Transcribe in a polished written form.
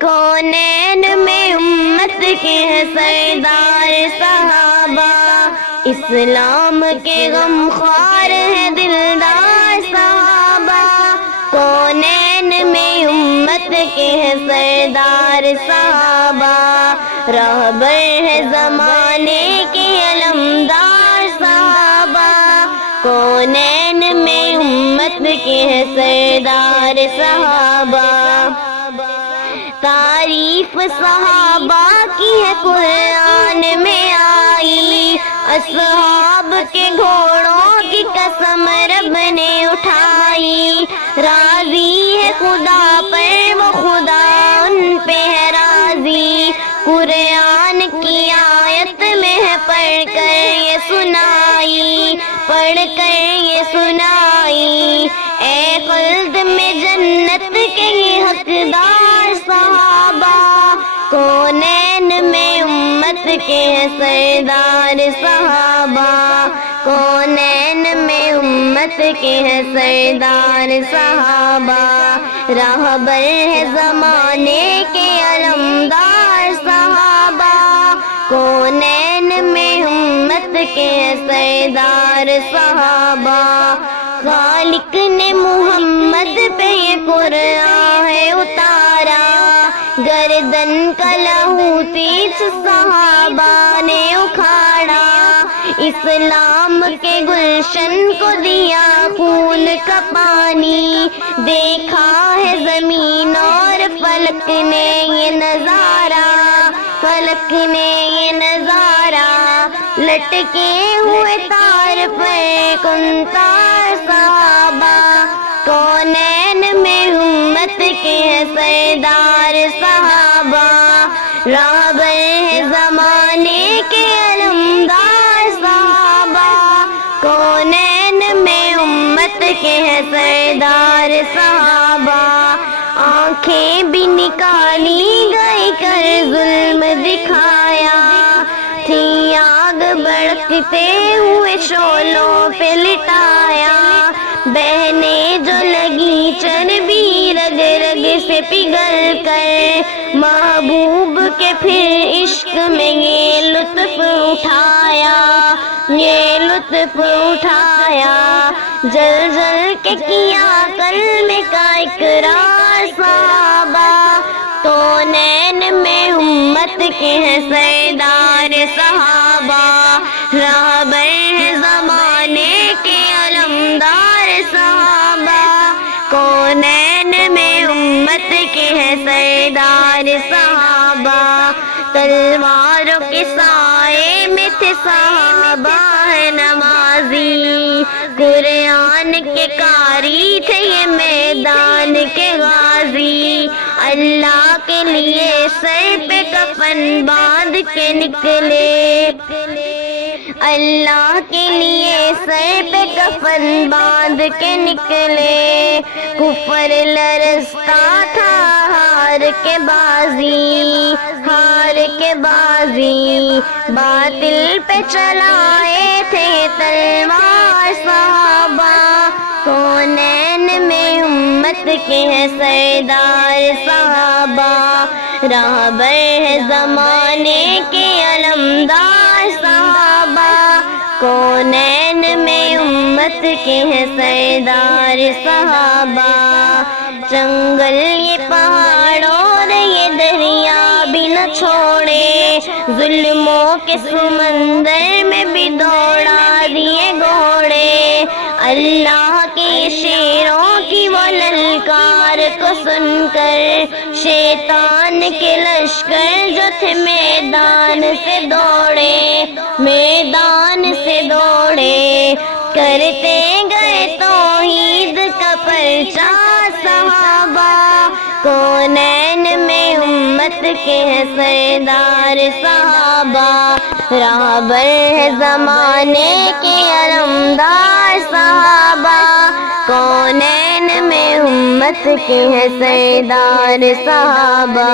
کونین میں امت کے ہیں سردار صحابہ، اسلام کے غم خوار ہے دلدار صحابہ، کونین میں امت کے ہیں سردار صحابہ، رہبر ہے زمانے کے علمدار صحابہ، کونین میں امت کے ہیں سردار صحابہ، تعریف صحابہ کی ہے قرآن میں آئی، اصحاب کے گھوڑوں کی قسم رب نے اٹھائی، راضی ہے خدا پر وہ خدا ان پہ ہے راضی، قرآن کی آیت میں ہے پڑھ کر یہ سنائی، پڑھ کر یہ سنائی، اے خلد میں جنت کے یہ حقدار صحابہ، کونین میں امت کے ہیں سردار صحابہ، کونین میں امت کے ہیں سردار صحابہ، رہبر ہے زمانے کے علمدار صحابہ، کونین میں امت کے ہیں سردار صحابہ، خالق نے محمد پہ یہ قرآن ہے اتارا، گردن کا لہو تیج صحابہ نے اکھاڑا، اسلام کے گلشن کو دیا خون کا پانی، دیکھا ہے زمین اور فلک نے یہ نظارہ، فلک نے یہ نظارہ، لٹکے ہوئے تار پر کنتار صحابہ، کونین میں امت کے ہیں سردار صحابہ، رہبر ہے زمانے کے علمدار صحابہ، کونین میں امت کے ہیں سردار صحابہ، آنکھیں بھی نکالی گئی کر ظلم دکھایا، تھی آگ بڑکتے ہوئے شعلوں پہ لٹایا، بہنے جو لگی چربی رگ رگ سے پگھل کر، محبوب کے پھر عشق میں یہ لطف اٹھایا، یہ لطف اٹھایا، جل جل کے کیا کلمے کا اقرار صحابہ، کونین میں امت کے ہیں سردار صحابہ، رہبر ہے زمانے کے علمدار صحابہ، کونین میں امت کے ہیں سردار صحابہ، تلواروں کے سائے میں تھے صحابہ ہے نمازی، قرآن کے قاری تھے یہ میدان کے غازی، اللہ کے لیے سر پہ کفن باندھ کے نکلے، اللہ کے لیے سر پہ کفن باندھ کے نکلے، کفر لرزتا تھا ہار کے بازی، ہار کے بازی، باطل پہ چلائے تھے تلوار صحابہ، کونین میں امت کے ہیں سردار صحابہ، رہبر ہے زمانے کے علمدار صحابہ، کونین میں امت کے ہیں سردار صحابہ، جنگل یہ پہاڑ اور یہ دریا بھی نہ چھوڑے، ظلموں کے سمندر میں بھی دوڑا دیے گھوڑے، اللہ کے شیروں کی وہ للکار کو سن کر، شیطان کے لشکر جو تھے میدان سے دوڑے، میدان سے دوڑے، کرتے گئے توحید کا پرچار صحابہ، کونین میں امت کے ہیں سردار صحابہ، رہبر ہے زمانے کے علمدار صحابہ، کونین میں امت کے ہیں سردار صحابہ۔